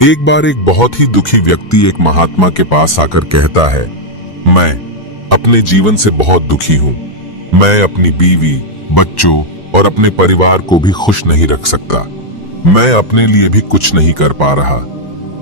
एक बार एक बहुत ही दुखी व्यक्ति एक महात्मा के पास आकर कहता है, मैं अपने जीवन से बहुत दुखी हूँ। मैं अपनी बीवी, बच्चों और अपने परिवार को भी खुश नहीं रख सकता। मैं अपने लिए भी कुछ नहीं कर पा रहा।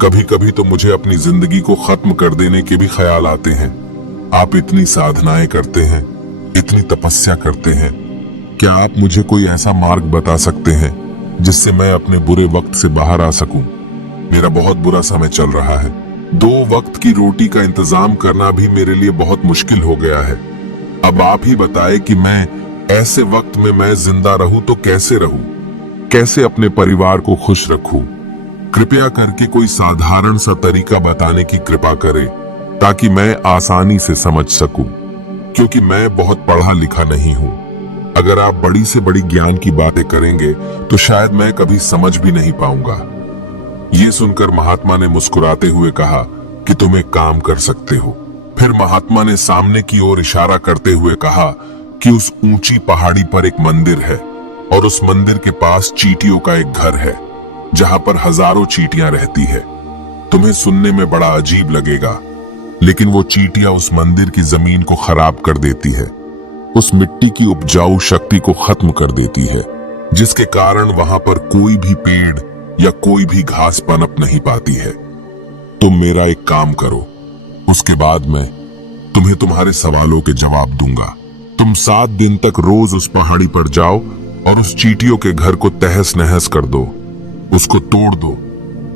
कभी कभी तो मुझे अपनी जिंदगी को खत्म कर देने के भी ख्याल आते हैं। आप इतनी साधनाएं करते हैं, इतनी तपस्या करते हैं, क्या आप मुझे कोई ऐसा मार्ग बता सकते हैं जिससे मैं अपने बुरे वक्त से बाहर आ सकूं? मेरा बहुत बुरा समय चल रहा है। 2 वक्त की रोटी का इंतजाम करना भी मेरे लिए बहुत मुश्किल हो गया है। अब आप ही बताएं कि मैं ऐसे वक्त में मैं जिंदा रहूं तो कैसे रहूं? कैसे अपने परिवार को खुश रखूं? कृपया करके कोई साधारण सा तरीका बताने की कृपा करें ताकि मैं आसानी से समझ सकूं, क्योंकि मैं बहुत पढ़ा लिखा नहीं हूं। अगर आप बड़ी से बड़ी ज्ञान की बातें करेंगे तो शायद मैं कभी समझ भी नहीं पाऊंगा। ये सुनकर महात्मा ने मुस्कुराते हुए कहा कि तुम एक काम कर सकते हो। फिर महात्मा ने सामने की ओर इशारा करते हुए कहा कि उस ऊंची पहाड़ी पर एक मंदिर है और उस मंदिर के पास चींटियों का एक घर है जहां पर हजारों चींटियां रहती है। तुम्हें सुनने में बड़ा अजीब लगेगा, लेकिन वो चींटियां उस मंदिर की जमीन को खराब कर देती है, उस मिट्टी की उपजाऊ शक्ति को खत्म कर देती है, जिसके कारण वहां पर कोई भी पेड़ या कोई भी घास पनप नहीं पाती है। तुम मेरा एक काम करो, उसके बाद मैं तुम्हें तुम्हारे सवालों के जवाब दूंगा। तुम 7 दिन तक रोज उस पहाड़ी पर जाओ और उस चींटियों के घर को तहस नहस कर दो, उसको तोड़ दो।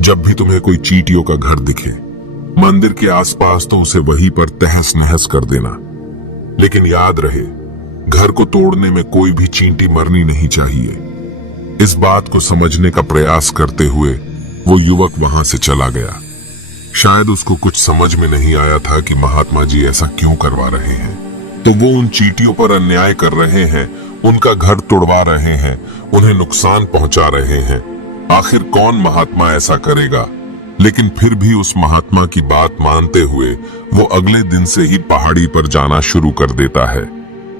जब भी तुम्हें कोई चींटियों का घर दिखे मंदिर के आसपास तो उसे वहीं पर तहस नहस कर देना। लेकिन याद रहे, घर को तोड़ने में कोई भी चींटी मरनी नहीं चाहिए। इस बात को समझने का प्रयास करते हुए वो युवक वहां से चला गया। शायद उसको कुछ समझ में नहीं आया था कि महात्मा जी ऐसा क्यों करवा रहे हैं। तो वो उन चींटियों पर अन्याय कर रहे हैं, उनका घर तोड़वा रहे हैं, उन्हें नुकसान पहुंचा रहे हैं। आखिर कौन महात्मा ऐसा करेगा? लेकिन फिर भी उस महात्मा की बात मानते हुए वो अगले दिन से ही पहाड़ी पर जाना शुरू कर देता है।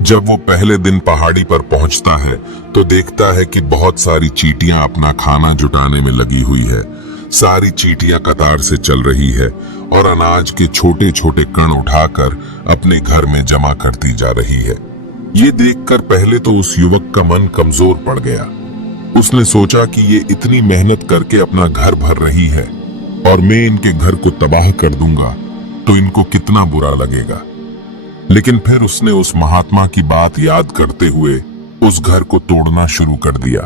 जब वो पहले दिन पहाड़ी पर पहुंचता है तो देखता है कि बहुत सारी चींटियां अपना खाना जुटाने में लगी हुई है। सारी चींटियां कतार से चल रही है और अनाज के छोटे छोटे कण उठाकर अपने घर में जमा करती जा रही है। ये देखकर पहले तो उस युवक का मन कमजोर पड़ गया। उसने सोचा कि ये इतनी मेहनत करके अपना घर भर रही है और मैं इनके घर को तबाह कर दूंगा तो इनको कितना बुरा लगेगा। लेकिन फिर उसने उस महात्मा की बात याद करते हुए उस घर को तोड़ना शुरू कर दिया।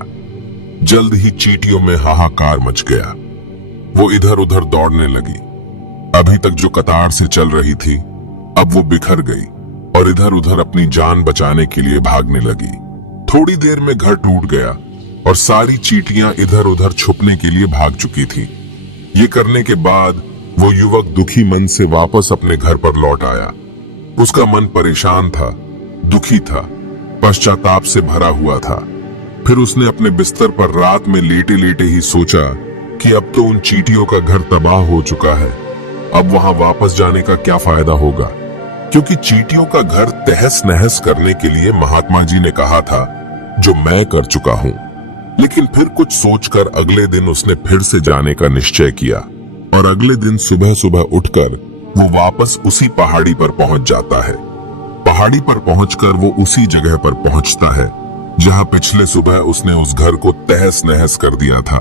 जल्द ही चींटियों में हाहाकार मच गया। वो इधर उधर दौड़ने लगी। अभी तक जो कतार से चल रही थी अब वो बिखर गई और इधर उधर अपनी जान बचाने के लिए भागने लगी। थोड़ी देर में घर टूट गया और सारी चींटियां इधर उधर छुपने के लिए भाग चुकी थी। ये करने के बाद वो युवक दुखी मन से वापस अपने घर पर लौट आया। उसका मन परेशान था, दुखी था, पश्चाताप से भरा हुआ था। फिर उसने अपने बिस्तर पर रात में लेटे लेटे ही सोचा कि अब तो उन चींटियों का घर तबाह हो चुका है, अब वहां वापस जाने का क्या फायदा होगा, क्योंकि चींटियों का घर तहस नहस करने के लिए महात्मा जी ने कहा था, जो मैं कर चुका हूं। लेकिन फिर कुछ सोचकर अगले दिन उसने फिर से जाने का निश्चय किया और अगले दिन सुबह सुबह उठकर वो वापस उसी पहाड़ी पर पहुंच जाता है। पहाड़ी पर पहुंचकर वो उसी जगह पर पहुंचता है जहां पिछले सुबह उसने उस घर को तहस नहस कर दिया था।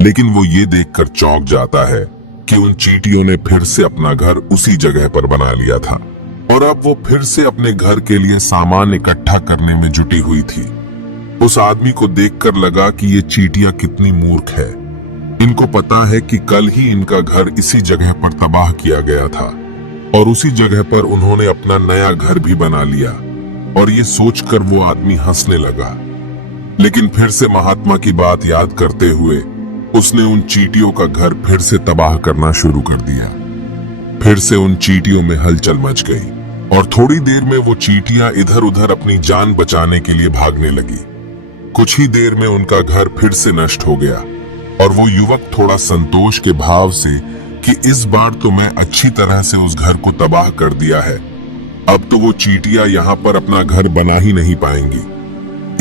लेकिन वो ये देखकर चौंक जाता है कि उन चींटियों ने फिर से अपना घर उसी जगह पर बना लिया था और अब वो फिर से अपने घर के लिए सामान इकट्ठा करने में जुटी हुई थी। उस आदमी को देखकर लगा कि ये चींटियां कितनी मूर्ख है। इनको पता है कि कल ही इनका घर इसी जगह पर तबाह किया गया था और उसी जगह पर उन्होंने अपना नया घर भी बना लिया। और ये सोचकर वो आदमी हंसने लगा। लेकिन फिर से महात्मा की बात याद करते हुए उसने उन चींटियों का घर फिर से तबाह करना शुरू कर दिया। फिर से उन चींटियों में हलचल मच गई और थोड़ी देर में वो चींटियां इधर उधर अपनी जान बचाने के लिए भागने लगी। कुछ ही देर में उनका घर फिर से नष्ट हो गया और वो युवक थोड़ा संतोष के भाव से कि इस बार तो मैं अच्छी तरह से उस घर को तबाह कर दिया है, अब तो वो चींटियां यहाँ पर अपना घर बना ही नहीं पाएंगी।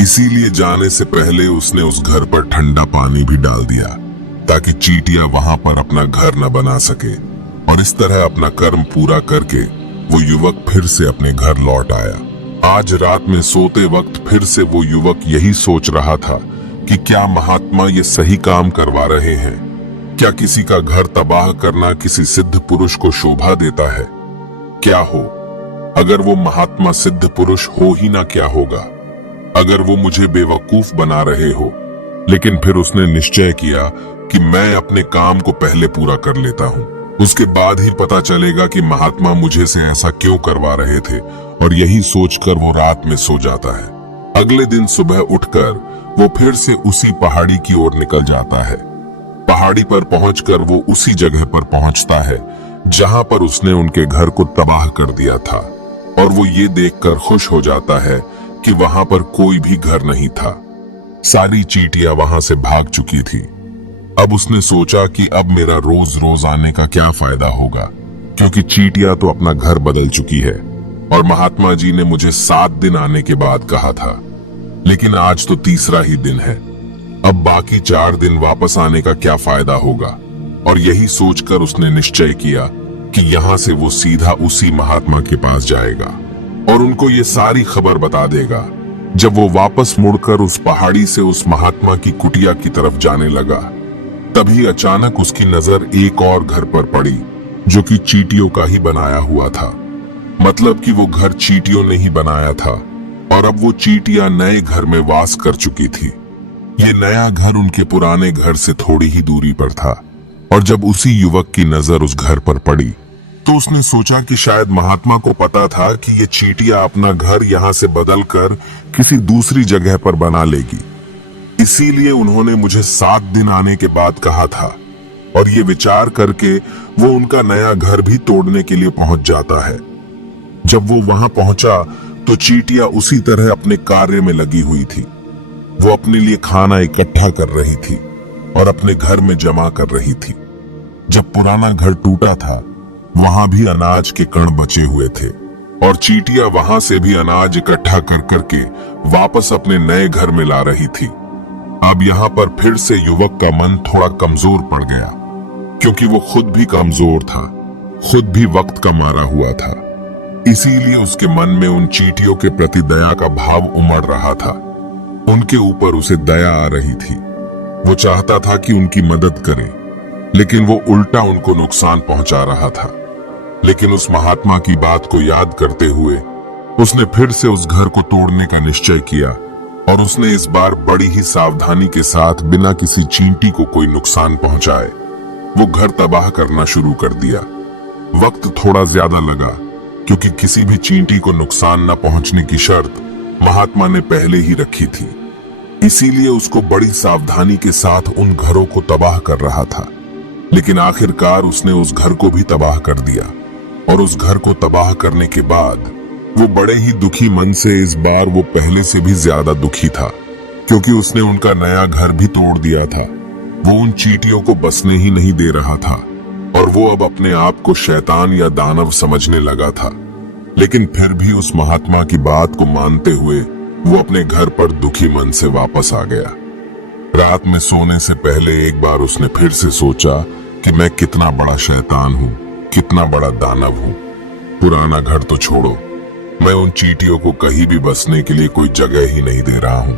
इसीलिए जाने से पहले उसने उस घर पर ठंडा पानी भी डाल दिया ताकि चींटियां वहां पर अपना घर न बना सके। और इस तरह अपना कर्म पूरा करके वो युवक फिर से अपने घर लौट आया। आज रात में सोते वक्त फिर से वो युवक यही सोच रहा था कि क्या महात्मा ये सही काम करवा रहे हैं? क्या किसी का घर तबाह करना किसी सिद्ध पुरुष को शोभा देता है? क्या हो अगर वो महात्मा सिद्ध पुरुष हो ही ना, क्या होगा अगर वो मुझे बेवकूफ बना रहे हो? लेकिन फिर उसने निश्चय किया कि मैं अपने काम को पहले पूरा कर लेता हूँ, उसके बाद ही पता चलेगा कि महात्मा मुझे से ऐसा क्यों करवा रहे थे। और यही सोचकर वो रात में सो जाता है। अगले दिन सुबह उठकर वो फिर से उसी पहाड़ी की ओर निकल जाता है। पहाड़ी पर पहुंचकर वो उसी जगह पर पहुंचता है जहां पर उसने उनके घर को तबाह कर दिया था। और वो ये देखकर खुश हो जाता है कि वहां पर कोई भी घर नहीं था। सारी चींटियां वहां से भाग चुकी थी। अब उसने सोचा कि अब मेरा रोज रोज आने का क्या फायदा होगा, क्योंकि चींटियां तो अपना घर बदल चुकी है और महात्मा जी ने मुझे 7 दिन आने के बाद कहा था। लेकिन आज तो तीसरा ही दिन है, अब बाकी 4 दिन वापस आने का क्या फायदा होगा। और यही सोचकर उसने निश्चय किया कि यहाँ से वो सीधा उसी महात्मा के पास जाएगा और उनको ये सारी खबर बता देगा। जब वो वापस मुड़कर उस पहाड़ी से उस महात्मा की कुटिया की तरफ जाने लगा, तभी अचानक उसकी नजर एक और घर पर पड़ी जो कि चींटियों का ही बनाया हुआ था। मतलब कि वो घर चींटियों ने ही बनाया था और अब वो चींटियां नए घर में वास कर चुकी थी। ये नया घर उनके पुराने घर से थोड़ी ही दूरी पर था। और जब उसी युवक की नजर उस घर पर पड़ी तो उसने सोचा कि शायद महात्मा को पता था कि ये चींटियां अपना घर यहाँ से बदलकर किसी दूसरी जगह पर बना लेगी, इसीलिए उन्होंने मुझे 7 दिन आने के बाद कहा था। और ये विचार करके वो उनका नया घर भी तोड़ने के लिए पहुंच जाता है। जब वो वहां पहुंचा तो चींटियां उसी तरह अपने कार्य में लगी हुई थी। वो अपने लिए खाना इकट्ठा कर रही थी और अपने घर में जमा कर रही थी। जब पुराना घर टूटा था वहां भी अनाज के कण बचे हुए थे और चींटियां वहां से भी अनाज इकट्ठा कर करके वापस अपने नए घर में ला रही थी। अब यहाँ पर फिर से युवक का मन थोड़ा कमजोर पड़ गया, क्योंकि वो खुद भी कमजोर था, खुद भी वक्त का मारा हुआ था। इसीलिए उसके मन में उन चींटियों के प्रति दया का भाव उमड़ रहा था। उनके ऊपर उसे दया आ रही थी। वो चाहता था कि उनकी मदद करे, लेकिन वो उल्टा उनको नुकसान पहुंचा रहा था। लेकिन उस महात्मा की बात को याद करते हुए उसने फिर से उस घर को तोड़ने का निश्चय किया और उसने इस बार बड़ी ही सावधानी के साथ बिना किसी चींटी को कोई नुकसान पहुंचाए वो घर तबाह करना शुरू कर दिया। वक्त थोड़ा ज्यादा लगा, क्योंकि किसी भी चींटी को नुकसान न पहुंचने की शर्त महात्मा ने पहले ही रखी थी। इसीलिए उसको बड़ी सावधानी के साथ उन घरों को तबाह कर रहा था। लेकिन आखिरकार उसने उस घर को भी तबाह कर दिया। और उस घर को तबाह करने के बाद वो बड़े ही दुखी मन से, इस बार वो पहले से भी ज्यादा दुखी था, क्योंकि उसने उनका नया घर भी तोड़ दिया था। वो उन चींटियों को बसने ही नहीं दे रहा था और वो अब अपने आप को शैतान या दानव समझने लगा था। लेकिन फिर भी उस महात्मा की बात को मानते हुए वो अपने घर पर दुखी मन से वापस आ गया। रात में सोने से पहले एक बार उसने फिर से सोचा कि मैं कितना बड़ा शैतान हूँ, कितना बड़ा दानव हूँ। पुराना घर तो छोड़ो, मैं उन चींटियों को कहीं भी बसने के लिए कोई जगह ही नहीं दे रहा हूँ।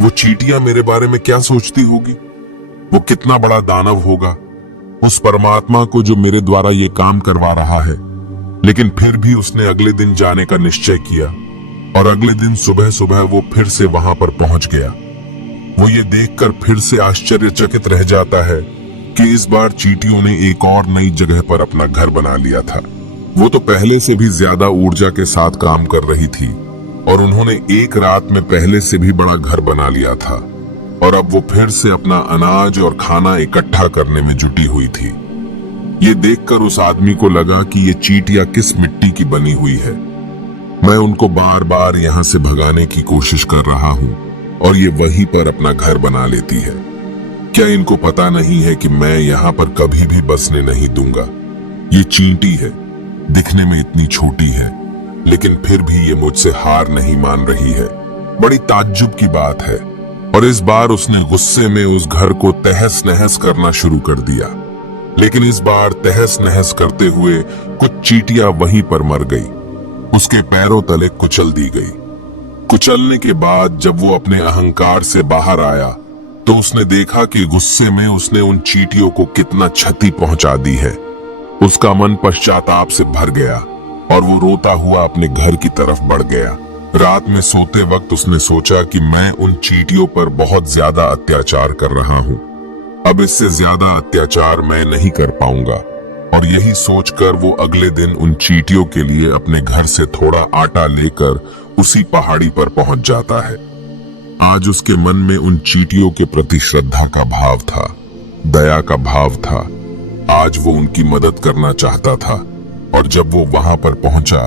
वो चींटियां मेरे बारे में क्या सोचती होगी? वो कितना बड़ा दानव होगा उस परमात्मा को जो मेरे द्वारा ये काम करवा रहा है। लेकिन फिर भी उसने अगले दिन जाने का निश्चय किया और अगले दिन सुबह सुबह वो फिर से वहां पर पहुंच गया। वो ये देखकर फिर से आश्चर्यचकित रह जाता है कि इस बार चींटियों ने एक और नई जगह पर अपना घर बना लिया था। वो तो पहले से भी ज्यादा ऊर्जा के साथ काम कर रही थी और उन्होंने एक रात में पहले से भी बड़ा घर बना लिया था। और अब वो फिर से अपना अनाज और खाना इकट्ठा करने में जुटी हुई थी। ये देखकर उस आदमी को लगा कि ये चींटियां किस मिट्टी की बनी हुई है। मैं उनको बार बार यहाँ से भगाने की कोशिश कर रहा हूँ और ये वहीं पर अपना घर बना लेती है। क्या इनको पता नहीं है कि मैं यहाँ पर कभी भी बसने नहीं दूंगा? ये चींटी है, दिखने में इतनी छोटी है, लेकिन फिर भी ये मुझसे हार नहीं मान रही है। बड़ी ताज्जुब की बात है। और इस बार उसने गुस्से में उस घर को तहस नहस करना शुरू कर दिया। लेकिन इस बार तहस नहस करते हुए कुछ चींटियां वहीं पर मर गई, उसके पैरों तले कुचल दी गई। कुचलने के बाद जब वो अपने अहंकार से बाहर आया तो उसने देखा कि गुस्से में उसने उन चींटियों को कितना क्षति पहुंचा दी है। उसका मन पश्चाताप से भर गया और वो रोता हुआ अपने घर की तरफ बढ़ गया। रात में सोते वक्त उसने सोचा कि मैं उन चींटियों पर बहुत ज्यादा अत्याचार कर रहा हूं, अब इससे ज्यादा अत्याचार मैं नहीं कर पाऊंगा। और यही सोचकर वो अगले दिन उन चींटियों के लिए अपने घर से थोड़ा आटा लेकर उसी पहाड़ी पर पहुंच जाता है। आज उसके मन में उन चींटियों के प्रति श्रद्धा का भाव था, दया का भाव था। आज वो उनकी मदद करना चाहता था। और जब वो वहां पर पहुंचा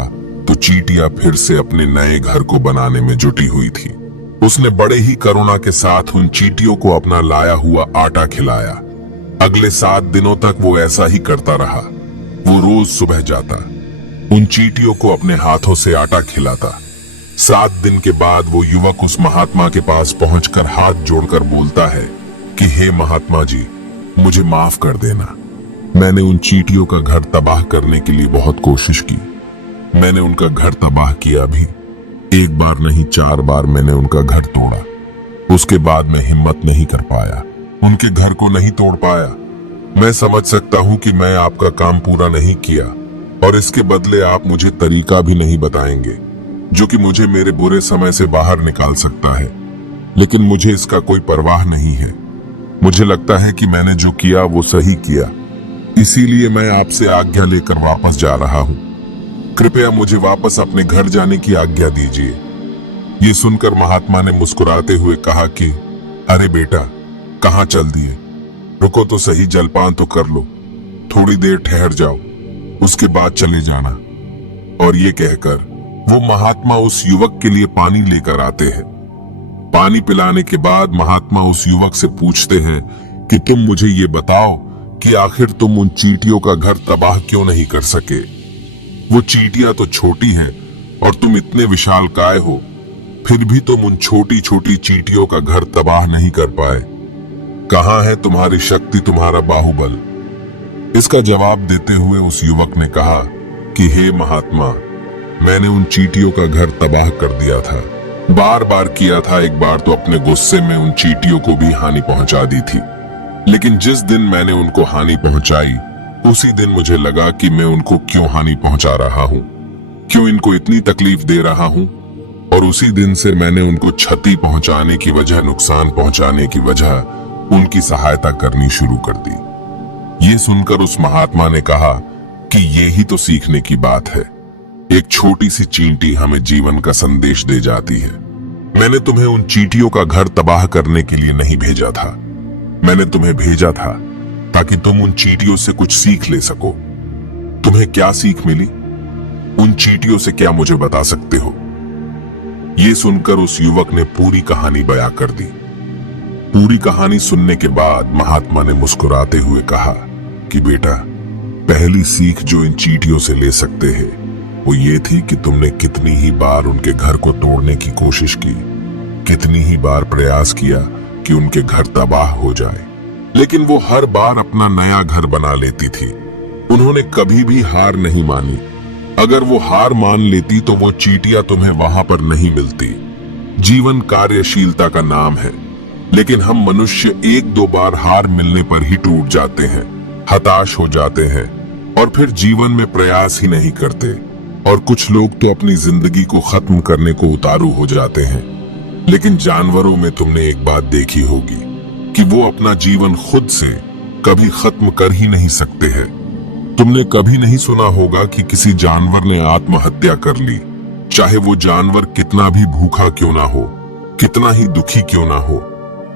तो चींटियां फिर से अपने नए घर को बनाने में जुटी हुई थी। उसने बड़े ही करुणा के साथ उन चींटियों को अपना लाया हुआ आटा खिलाया। अगले 7 दिनों तक वो ऐसा ही करता रहा। वो रोज सुबह जाता, उन चींटियों को अपने हाथों से आटा खिलाता। 7 दिन के बाद वो युवक उस महात्मा के पास पहुंचकर हाथ जोड़कर बोलता है कि हे महात्मा जी, मुझे माफ कर देना। मैंने उन चींटियों का घर तबाह करने के लिए बहुत कोशिश की। मैंने उनका घर तबाह किया भी, 1 बार नहीं 4 बार मैंने उनका घर तोड़ा। उसके बाद मैं हिम्मत नहीं कर पाया, उनके घर को नहीं तोड़ पाया। मैं समझ सकता हूं कि मैं आपका काम पूरा नहीं किया और इसके बदले आप मुझे तरीका भी नहीं बताएंगे जो कि मुझे मेरे बुरे समय से बाहर निकाल सकता है। लेकिन मुझे इसका कोई परवाह नहीं है। मुझे लगता है कि मैंने जो किया वो सही किया, इसीलिए मैं आपसे आज्ञा लेकर वापस जा रहा हूं। कृपया मुझे वापस अपने घर जाने की आज्ञा दीजिए। ये सुनकर महात्मा ने मुस्कुराते हुए कहा कि अरे बेटा, कहाँ चल दिए? रुको तो सही, जलपान तो कर लो, थोड़ी देर ठहर जाओ, उसके बाद चले जाना। और ये कहकर वो महात्मा उस युवक के लिए पानी लेकर आते हैं। पानी पिलाने के बाद महात्मा उस युवक से पूछते हैं कि तुम मुझे ये बताओ कि आखिर तुम उन चींटियों का घर तबाह क्यों नहीं कर सके? वो चींटियां तो छोटी हैं और तुम इतने विशालकाय हो, फिर भी तुम उन छोटी छोटी चींटियों का घर तबाह नहीं कर पाए। कहाँ है तुम्हारी शक्ति, तुम्हारा बाहुबल? इसका जवाब देते हुए उस युवक ने कहा कि हे महात्मा, मैंने उन चींटियों का घर तबाह कर दिया था, बार बार किया था। एक बार तो अपने गुस्से में उन चींटियों को भी हानि पहुंचा दी थी। लेकिन जिस दिन मैंने उनको हानि पहुंचाई उसी दिन मुझे लगा कि मैं उनको क्यों हानि पहुंचा रहा हूं, क्यों इनको इतनी तकलीफ दे रहा हूं। और उसी दिन से मैंने उनको क्षति पहुंचाने की वजह, नुकसान पहुंचाने की वजह उनकी सहायता करनी शुरू कर दी। ये सुनकर उस महात्मा ने कहा कि ये ही तो सीखने की बात है। एक छोटी सी चींटी हमें जीवन का संदेश दे जाती है। मैंने तुम्हें उन चींटियों का घर तबाह करने के लिए नहीं भेजा था, मैंने तुम्हें भेजा था ताकि तुम उन चींटियों से कुछ सीख ले सको। तुम्हें क्या सीख मिली? उन चींटियों से क्या मुझे बता सकते हो? ये सुनकर उस युवक ने पूरी कहानी बयां कर दी। पूरी कहानी सुनने के बाद महात्मा ने मुस्कुराते हुए कहा कि बेटा, पहली सीख जो इन चींटियों से ले सकते हैं वो ये थी कि तुमने कितनी ही बार उनके घर को तोड़ने की कोशिश की, कितनी ही बार प्रयास किया कि उनके घर तबाह हो जाए, लेकिन वो हर बार अपना नया घर बना लेती थी। उन्होंने कभी भी हार नहीं मानी। अगर वो हार मान लेती तो वो चींटियां तुम्हें वहां पर नहीं मिलती। जीवन कार्यशीलता का नाम है, लेकिन हम मनुष्य 1-2 बार हार मिलने पर ही टूट जाते हैं, हताश हो जाते हैं और फिर जीवन में प्रयास ही नहीं करते। और कुछ लोग तो अपनी जिंदगी को खत्म करने को उतारू हो जाते हैं। लेकिन जानवरों में तुमने एक बात देखी होगी कि वो अपना जीवन खुद से कभी खत्म कर ही नहीं सकते हैं। तुमने कभी नहीं सुना होगा कि किसी जानवर ने आत्महत्या कर ली, चाहे वो जानवर कितना भी भूखा क्यों ना हो, कितना ही दुखी क्यों ना हो,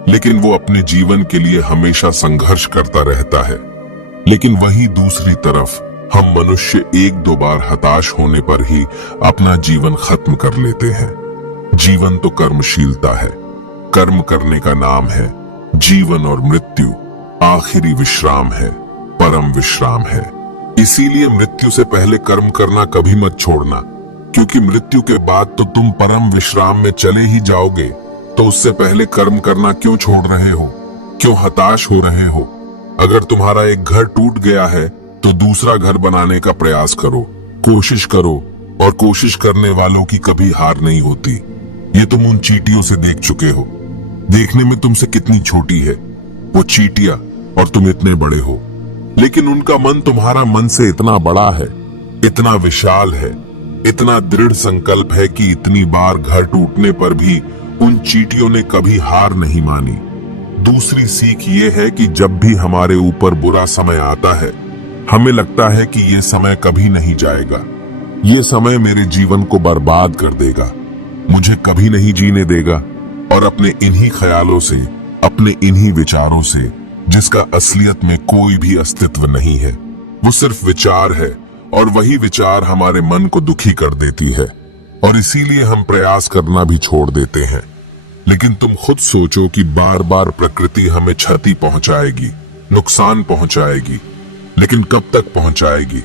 लेकिन वो अपने जीवन के लिए हमेशा संघर्ष करता रहता है। लेकिन वहीं दूसरी तरफ हम मनुष्य 1-2 बार हताश होने पर ही अपना जीवन खत्म कर लेते हैं। जीवन तो कर्मशीलता है, कर्म करने का नाम है। जीवन और मृत्यु आखिरी विश्राम है, परम विश्राम है। इसीलिए मृत्यु से पहले कर्म करना कभी मत छोड़ना, क्योंकि मृत्यु के बाद तो तुम परम विश्राम में चले ही जाओगे। तो उससे पहले कर्म करना क्यों छोड़ रहे हो? क्यों हताश हो रहे हो? अगर तुम्हारा एक घर टूट गया है तो दूसरा घर बनाने का प्रयास करो, कोशिश करो, और कोशिश करने वालों की कभी हार नहीं होती। ये तुम उन चींटियों से देख चुके हो। देखने में तुमसे कितनी छोटी है वो चींटियां और तुम इतने बड़े हो, लेकिन उनका मन तुम्हारा मन से इतना बड़ा है, इतना विशाल है, इतना दृढ़ संकल्प है कि इतनी बार घर टूटने पर भी उन चींटियों ने कभी हार नहीं मानी। दूसरी सीख ये है कि जब भी हमारे ऊपर बुरा समय आता है, हमें लगता है कि ये समय कभी नहीं जाएगा, ये समय मेरे जीवन को बर्बाद कर देगा, मुझे कभी नहीं जीने देगा, और अपने इन्हीं ख्यालों से, अपने इन्हीं विचारों से, जिसका असलियत में कोई भी अस्तित्व नहीं है, वो सिर्फ विचार है, और वही विचार हमारे मन को दुखी कर देती है, और इसीलिए हम प्रयास करना भी छोड़ देते हैं। लेकिन तुम खुद सोचो कि बार बार प्रकृति हमें क्षति पहुंचाएगी, नुकसान पहुंचाएगी, लेकिन कब तक पहुंचाएगी?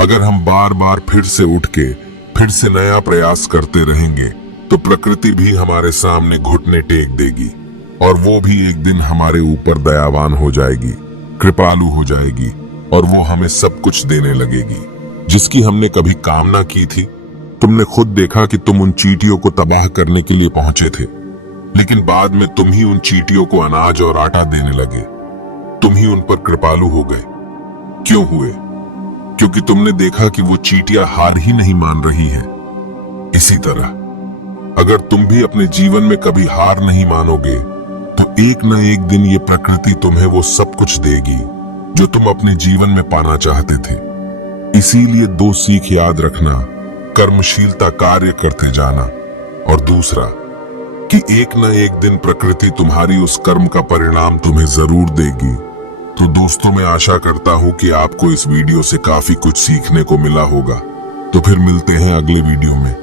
अगर हम बार बार फिर से उठ के फिर से नया प्रयास करते रहेंगे तो प्रकृति भी हमारे सामने घुटने टेक देगी, और वो भी एक दिन हमारे ऊपर दयावान हो जाएगी, कृपालु हो जाएगी, और वो हमें सब कुछ देने लगेगी जिसकी हमने कभी कामना की थी। तुमने खुद देखा कि तुम उन चींटियों को तबाह करने के लिए पहुंचे थे, लेकिन बाद में तुम ही उन चींटियों को अनाज और आटा देने लगे, तुम ही उन पर कृपालु हो गए। क्यों हुए? क्योंकि तुमने देखा कि वो चींटियां हार ही नहीं मान रही है। इसी तरह अगर तुम भी अपने जीवन में कभी हार नहीं मानोगे तो एक न एक दिन ये प्रकृति तुम्हें वो सब कुछ देगी जो तुम अपने जीवन में पाना चाहते थे। इसीलिए दो सीख याद रखना, कर्मशीलता कार्य करते जाना, और दूसरा कि एक न एक दिन प्रकृति तुम्हारी उस कर्म का परिणाम तुम्हें जरूर देगी। तो दोस्तों, मैं आशा करता हूं कि आपको इस वीडियो से काफी कुछ सीखने को मिला होगा। तो फिर मिलते हैं अगले वीडियो में।